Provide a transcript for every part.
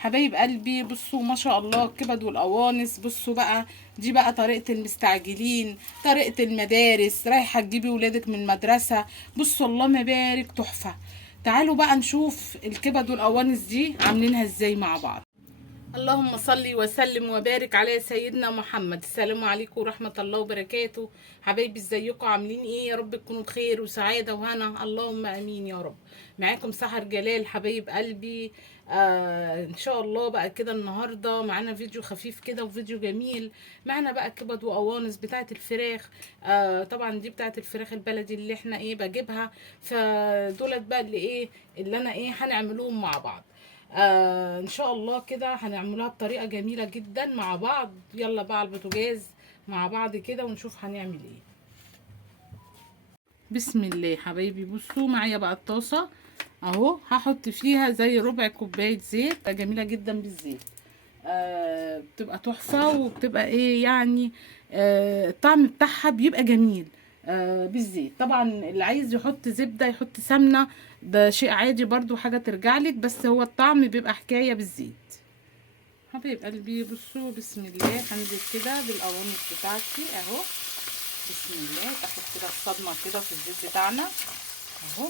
حبايب قلبي بصوا ما شاء الله الكبد والقوانص. بصوا بقى دي بقى طريقة المستعجلين، طريقة المدارس، رايحة تجيبي ولادك من المدرسة. بصوا اللهم بارك تحفة. تعالوا بقى نشوف الكبد والقوانص دي عاملينها ازاي مع بعض. اللهم صل وسلم وبارك على سيدنا محمد. السلام عليكم ورحمة الله وبركاته. حبايبي ازيكم عاملين ايه؟ يا رب تكونوا بخير وسعادة وهنا، اللهم امين يا رب. معاكم سحر جلال حبايب قلبي. ان شاء الله بقى كده النهاردة معانا فيديو خفيف كده وفيديو جميل. معانا بقى كبد وقوانص بتاعة الفراخ. طبعا دي بتاعة الفراخ البلدي اللي احنا ايه بجيبها. فدولت بقى اللي ايه اللي انا ايه هنعملوهم مع بعض. ان شاء الله كده هنعملها بطريقه جميله جدا مع بعض. يلا بقى على البوتاجاز مع بعض كده ونشوف هنعمل ايه. بسم الله حبايبي. بصوا معايا بقى الطاسه اهو، هحط فيها زي ربع كوبايه زيت. جميله جدا بالزيت. بتبقى تحفه وبتبقى ايه يعني. الطعم بتاعها بيبقى جميل. بالزيت طبعا. اللي عايز يحط زبده يحط سمنه، ده شيء عادي برضو، حاجه ترجعلك، بس هو الطعم بيبقى حكايه بالزيت. حبايب قلبي بصوا بسم الله هنزل كده بالقوانص بتاعتي اهو. بسم الله تاخد كده الصدمه كده في الزيت بتاعنا اهو.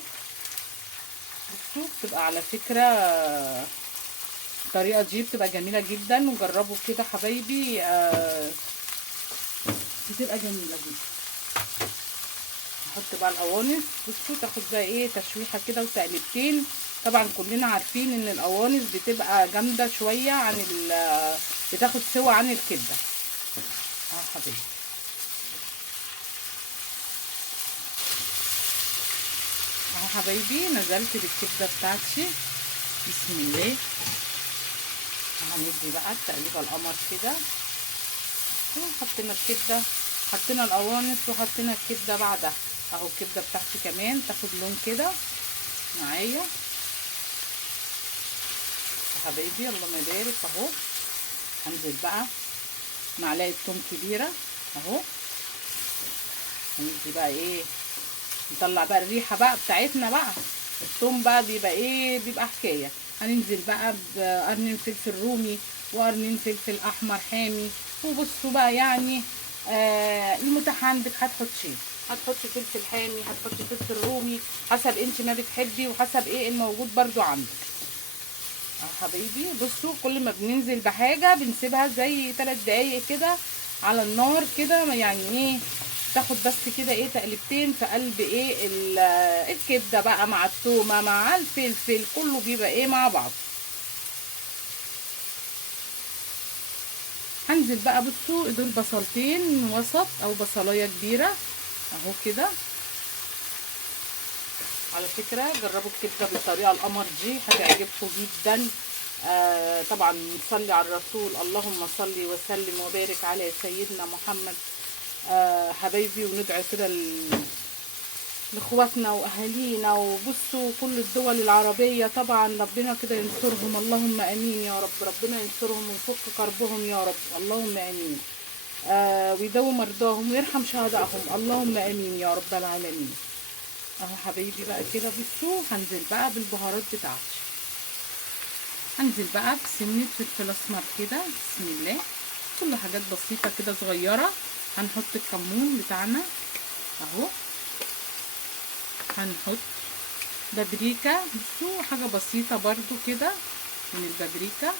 بصوا بتبقى على فكره الطريقه دي بتبقى جميله جدا، وجربوا كده حبايبي. بتبقى جميله جدا. نحط بقى القوانص. بصوا تاخد بقى ايه تشويحه كده وتقليبتين. طبعا كلنا عارفين ان القوانص بتبقى جامده شويه عن بتاخد سوا عن الكبده اهو حبيبي. اهو حبايبي نزلت بالكبده بتاعتي. بسم الله هندي بقى التقليبه القمر كده. حطينا الكبده، حطينا القوانص وحطينا الكبده بعدها اهو. الكبده بتاعتي كمان تاخد لون كده معايا حبايبي، اللهم بارك اهو. هنزل بقى معلقه توم كبيره اهو. هندي بقى ايه نطلع بقى الريحه بقى بتاعتنا بقى. الثوم بقى بيبقى ايه بيبقى حكايه. هننزل بقى بقرنين فلفل رومي وقرنين فلفل احمر حامي. وبصوا بقى يعني المتاح عندك هتحطي فلفل حامي، هتحطي فلفل رومي حسب انت ما بتحبي وحسب ايه الموجود برضو عندك حبايبي. بصوا كل ما بننزل بحاجه بنسيبها زي 3 دقايق كده على النار كده، يعني ايه تاخد بس كده ايه تقلبتين في قلب ايه الكبده بقى مع التومه مع الفلفل، كله بيبقى ايه مع بعض. هنزل بقى بصوا دول بصلتين وسط او بصلايه كبيره اهو كده. على فكره جربوا الكبده بالطريقه القمر دي هتعجبكم جدا. طبعا نصلي على الرسول، اللهم صل وسلم وبارك على سيدنا محمد. حبايبي وندعي كده لاخواتنا واهالينا. وبصوا كل الدول العربيه طبعا ربنا كده ينصرهم، اللهم امين يا رب. ربنا ينصرهم ويفك كربهم يا رب، اللهم امين. ويداوي مرضاهم ويرحم شهدائهم، اللهم امين يا رب العالمين. اهو حبايبي بقى كده بصوا هنزل بقى بالبهارات بتاعتي. هنزل بقى بسنه فلفل اسمر كده بسم الله. كل حاجات بسيطه كده صغيره. هنحط الكمون بتاعنا اهو. هنحط بابريكا بصوا حاجه بسيطه برضو كده من البابريكا.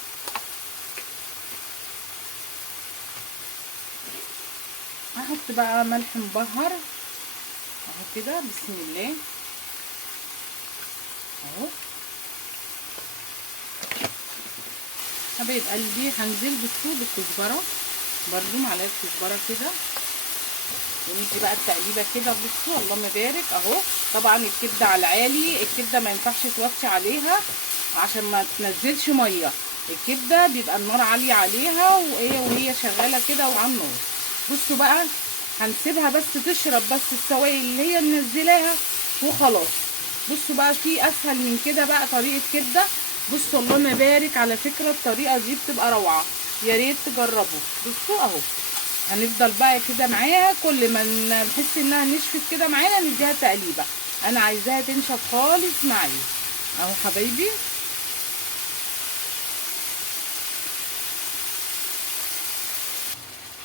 هحط بقى ملح مبهر اهو كده بسم الله اهو. حبايب قلبي هنزل بصوا بالكزبره برضو معلقه كزبره كده. ونيجي بقى التقليبه كده بصوا اللهم بارك اهو. طبعا الكبده على العالي، الكبده ما ينفعش توطي عليها عشان ما تنزلش ميه. الكبده بيبقى النار عاليه عليها وهي شغاله كده وعلى النار. بصوا بقى هنسيبها بس تشرب بس السوائل اللي هي منزلاها وخلاص. بصوا بقى في اسهل من كده بقى طريقه كبده. بصوا اللهم بارك على فكره الطريقه دي بتبقى روعه، يا ريت تجربوا. بصوا اهو هنفضل بقى كده معاها كل ما نحس انها نشفت كده معانا نديها تقليبه. انا عايزاها تنشف خالص معايا اهو حبايبي.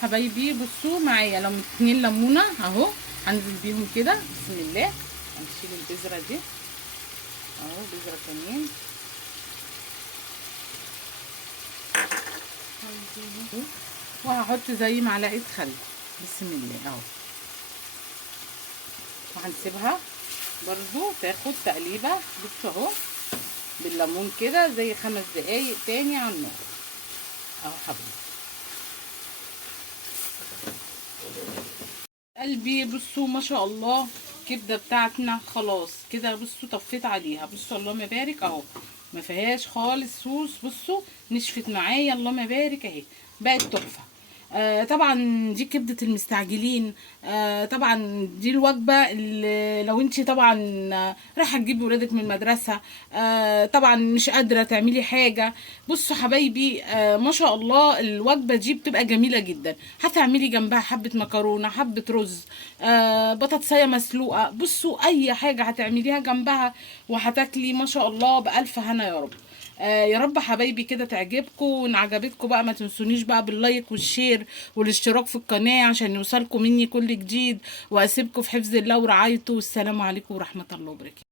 حبايبي بصوا معايا 2 ليمونه اهو، هنزل بيهم كده بسم الله. هنشيل البذره دي اهو، بذره كمان وهحط زي معلقه خل بسم الله اهو، وهنسيبها برضو تاخد تقليبه. بصوا اهو بالليمون كده زي 5 دقايق تاني على النار اهو حبيبي قلبي. بصوا ما شاء الله الكبده بتاعتنا خلاص كده. بصوا طفيت عليها، بصوا اللهم بارك اهو، ما فيهاش خالص صوص. بصوا نشفت معايا اللهم بارك اهي، بقت تحفه. طبعا دي كبده المستعجلين. طبعا دي الوجبه اللي لو انت طبعا رايحه تجيبي ولادك من المدرسه، طبعا مش قادره تعملي حاجه. بصوا حبايبي ما شاء الله الوجبه دي بتبقى جميله جدا. هتعملي جنبها حبه مكرونه، حبه رز، بطاطسيه مسلوقه. بصوا اي حاجه هتعمليها جنبها وهتاكلي ما شاء الله بالف هنا يا رب. يا رب حبايبي كده تعجبكم، وان عجبتكم بقى ما تنسونيش بقى باللايك والشير والاشتراك في القناه عشان يوصلكم مني كل جديد. واسيبكم في حفظ الله ورعايته، والسلام عليكم ورحمه الله وبركاته.